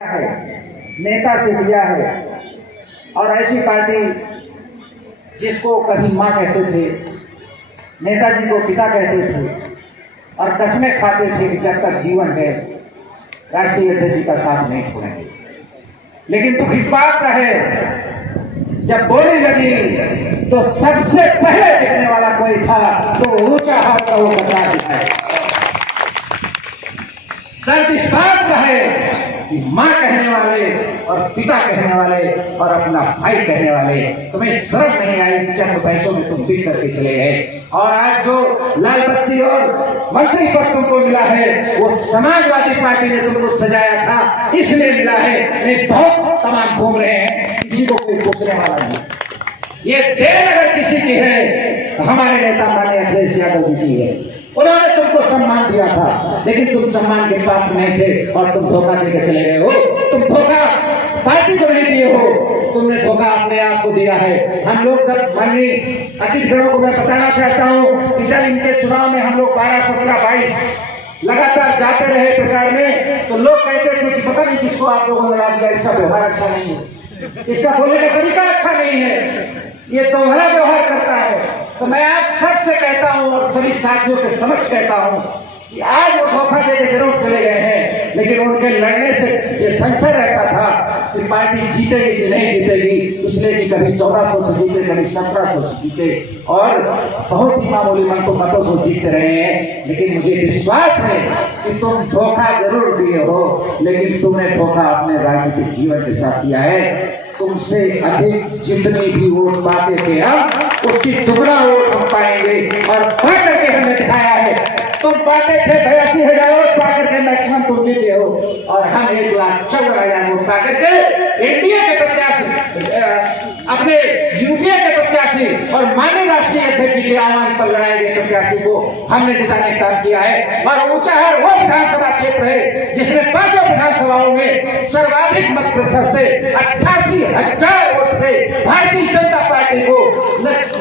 है, नेता से लिया है। और ऐसी पार्टी जिसको कभी माँ कहते थे, नेताजी को पिता कहते थे और कसमें खाते थे कि जब तक जीवन है राष्ट्रीय अध्यक्ष जी का साथ नहीं छोड़ेंगे। लेकिन दुख इस बात का है, जब बोली लगी तो सबसे पहले दिखने वाला कोई था तो ऊंचा हाथ का वो बता दिखाए। दर्द इस बात का है कि माँ कहने वाले और पिता कहने वाले और अपना भाई कहने वाले तुम्हें शर्म नहीं आई, चंद पैसों में तुम बिक करके चले गए। और आज जो लाल बत्ती और मंत्री पद तुमको मिला है वो समाजवादी पार्टी ने तुमको सजाया था इसलिए मिला है। नहीं बहुत तमाम घूम रहे हैं, किसी को कोई पूछने वाला नहीं। ये देन अगर किसी की है तो हमारे नेता माननीय अखिलेश यादव जी की है। उन्होंने तुमको सम्मान दिया था लेकिन तुम सम्मान के पात्र नहीं थे और तुम धोखा देकर चले गए हो। तुम धोखा पार्टी को नहीं दिए हो, तुमने धोखा अपने आप को दिया है। हम लोग जब माननीय अतिथिगणों को मैं बताना चाहता हूँ कि जब इनके चुनाव में हम लोग 12, 17, 22 लगातार जाते रहे प्रचार में तो लोग कहते थे कि पता नहीं किसको आप लोगों ने ला दिया, इसका व्यवहार अच्छा नहीं है, इसका बोलने का तरीका अच्छा नहीं है, ये दोहरा व्यवहार करता है। तो मैं आप सबसे कहता हूं और सभी साथियों के समक्ष कहता हूं कि आज वो धोखा देके जरूर चले गए हैं लेकिन उनके लड़ने से ये संशय रहता था कि पार्टी जीतेगी कि नहीं जीतेगी, इसलिए कि कभी 1400 से जीते, कभी 1700 से जीते और बहुत ही मामूली मतों से जीतते रहे हैं। लेकिन मुझे विश्वास है कि तुम धोखा जरूर दिए हो लेकिन तुमने धोखा अपने राजनीतिक जीवन के साथ दिया है। तुमसे अधिक जितनी भी वोट पाते थे हम उसकी दुगना वोट हम पाएंगे और पा करके हमने दिखाया है। तुम पाते थे 82,000 वोट पा करके मैक्सिमम तुम जीते हो और हम 1,14,000 वोट पा करके एनडीए के प्रत्याशी, अपने यूपीए के प्रत्याशी और माननीय राष्ट्रीय अध्यक्ष जी के आह्वान पर लड़ाए गए प्रत्याशी को हमने जिताने का काम किया है। और ऊंचाहार वो विधानसभा क्षेत्र है जिसने 5 विधानसभाओं में सर्वाधिक मत प्रतिशत से 88,000 वोट से भारतीय जनता पार्टी को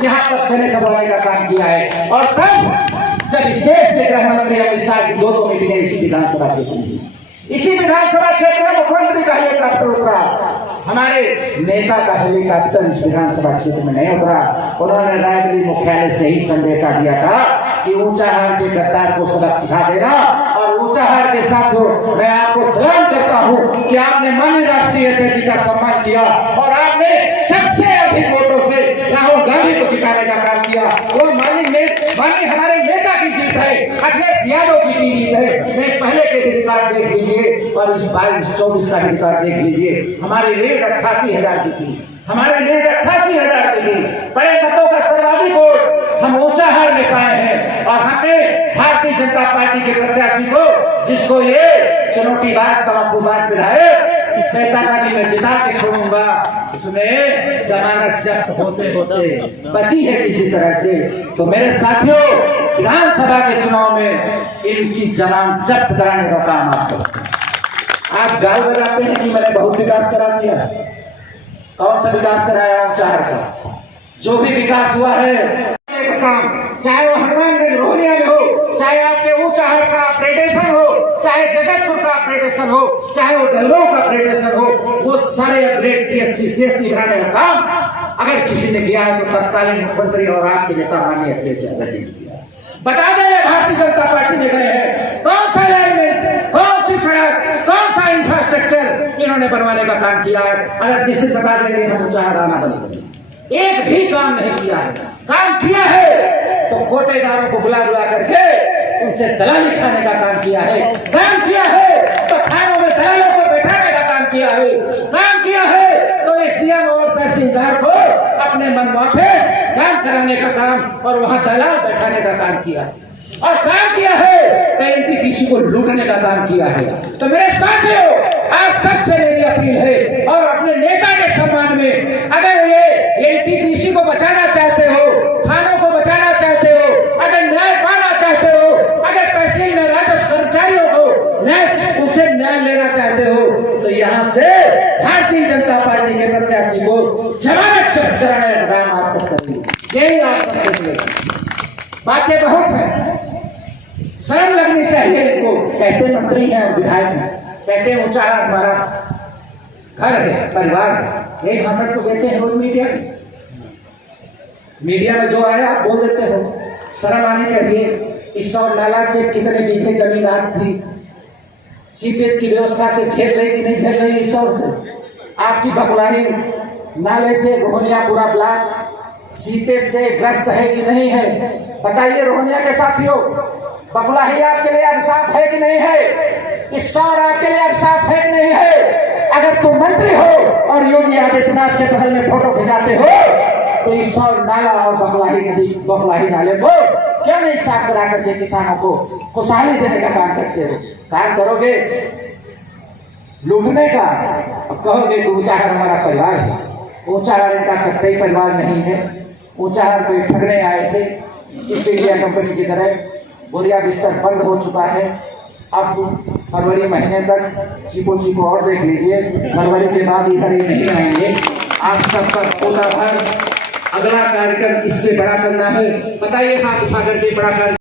यहाँ पर चने चबाने का काम किया है। और तब जब इस देश के गृह मंत्री अमित शाह की 2 मीटिंगें इसी विधानसभा क्षेत्र में, इसी विधानसभा क्षेत्र में मुख्यमंत्री का हेलीकॉप्टर उतरा, हमारे नेता का हेलीकॉप्टर इस विधानसभा क्षेत्र में नहीं उतरा। उन्होंने रायबरेली मुख्यालय से ही संदेशा दिया था कि ऊंचाहार के गद्दार को सबक सिखा देना। और ऊंचाहार के साथियों मैं आपको सलाम करता हूं कि आपने माननीय राष्ट्रीय अध्यक्ष जी का सम्मान किया और आपने सबसे अधिक वोटों से राहुल गांधी को जिताने का काम किया। वो माननीय हमारे नेता की जीत है, अखिलेश यादव जी की जीत है। मैं पहले के भी रिकॉर्ड देख लीजिए और इस 22-24 का भी रिकॉर्ड देख लीजिए। हमारी लीड 88,000 की थी, हमारे लीड 88,000 की थी। बड़े मतों का सर्वाधिक वोट हम ऊंचाहार में पाए हैं और हमने भारतीय जनता पार्टी के प्रत्याशी को, जिसको ये चुनौतीबाज तमाकूबाज विधायक कहता था कि मैं जिता के छोड़ूंगा, उसने जमानत जब्त होते होते बची है किसी तरह से। तो मेरे साथियों, विधानसभा के चुनाव में इनकी जमानत जब्त कराने का काम आप सब। आप गाल बजाते हैं कि मैंने बहुत विकास करा दिया। कौन सा विकास कराया ऊंचाहार का? जो भी विकास हुआ है काम, चाहे वो हनुमानगंज रोहनिया में हो, चाहे आपके ऊंचाहार का अपग्रेडेशन हो, चाहे जगतपुर का अपग्रेडेशन हो, चाहे वो डलरों का अपग्रेडेशन हो, वो सारे अपग्रेड PSC CSC बनाने का काम अगर किसी ने किया है तो तत्कालीन मुख्यमंत्री और आपके नेता माननीय अखिलेश यादव जी ने किया। बता दें भारतीय जनता पार्टी में गए हैं, कौन सा एलिमेंट, कौन सी सड़क, कौन सा इंफ्रास्ट्रक्चर इन्होंने बनवाने का काम किया है। अगर जिस दिन बता देंगे हम ऊंचाहार आना बंद करेंगे। एक भी काम नहीं किया है। काम किया है तो कोटेदारों को बुला करके उनसे दलाली खाने का काम किया है। काम किया है तो थानों में दलालों को बैठाने का काम किया है। काम किया है तो SDM और तहसीलदार को अपने मनमाफे काम कराने का काम और वहां दलाल बैठाने का काम किया है। और काम किया है तो NTPC को लूटने का काम किया है। तो मेरे साथियों, आप सबसे मेरी अपील है और अपने नेता के सम्मान में, अगर ये NTPC को बचाना चाहते हो, थानों को बचाना चाहते हो, अगर न्याय पाना चाहते हो, अगर तहसील में राजस्व कर्मचारियों को उनसे न्याय लेना चाहते हो तो यहाँ से भारतीय जनता पार्टी के प्रत्याशी को जमानत जब्त कराने का काम आप सब करिए। यही आप सबसे बातें बहुत है, शर्म लगनी चाहिए इनको। कहते मंत्री हैं और विधायक हैं, कहते हैं ऊंचा हमारा घर है, परिवार है। यही भाषण को कहते हैं रोज मीडिया में जो आया आप बोल देते हो। शर्म आनी चाहिए। इस और नाला से कितने बीघे जमीन थी, सीपेज की व्यवस्था से झेल रही कि नहीं झेल रही? इस और से आपकी बकुलाही नाले से रोहनिया पूरा ब्लॉक सीपेज से ग्रस्त है कि नहीं है? बताइए रोहनिया के साथियों, बकुलाही आपके लिए अभिशाप है कि नहीं है? इस और आपके लिए अभिशाप है कि नहीं है? अगर तुम मंत्री हो और योगी आदित्यनाथ के बगल में फोटो खिंचाते हो तो इस और नाला और बकुलाही नदी, बकुलाही नाले को क्यों नहीं साफ करा करके किसानों को खुशहाली देने का काम करते हो? काम करोगे लूटने का, अब कहोगे कि ऊंचाहार हमारा परिवार है। ऊंचाहार इनका कतई परिवार नहीं है। ऊंचाहार को ठगने आए थे ईस्ट इंडिया कंपनी की तरह। बोरिया बिस्तर बंद हो चुका है। अब फरवरी महीने तक चीपो और देख लीजिए, फरवरी के बाद इधर ही नहीं आएंगे। आप सबका पूरा भर अगला कार्यक्रम इससे बड़ा करना है। बताइए हाथ उठा करके बड़ा कार्यक्रम